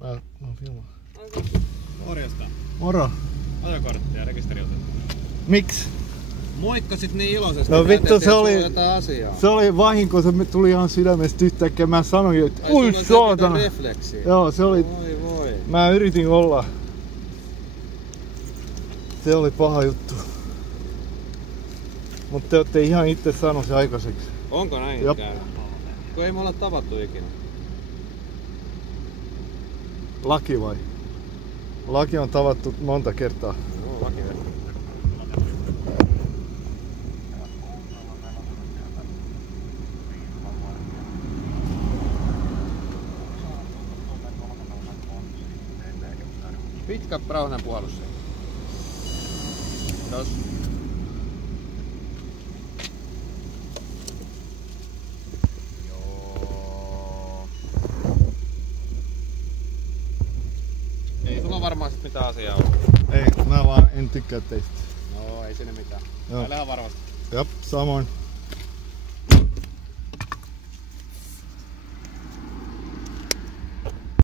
Mä filmaan. Okay. Morjesta. Moro. Ajokortti ja rekisteriotettu. Miksi? Moikkasit niin iloisesti. No vittu, se oli vahinko, se tuli ihan sydämestä yhtäkkiä. Mä sanoin, että ui saatana. Joo, se oli. Voi. Mä yritin olla. Se oli paha juttu. Mutta te ootte ihan itse saanut se aikaiseksi. Onko näin käynyt? Kun ei me olla tavattu ikinä. Laki vai? Laki on tavattu monta kertaa. Joo, laki verran. Pitkä rauhanen puhallus. Kiitos. Joo. Ei sulla varmaan sit mitään asiaa ole. Ei, mä vaan en tykkää teistä. No ei sinne mitään. Joo. Älä varmasti. Jop, samoin.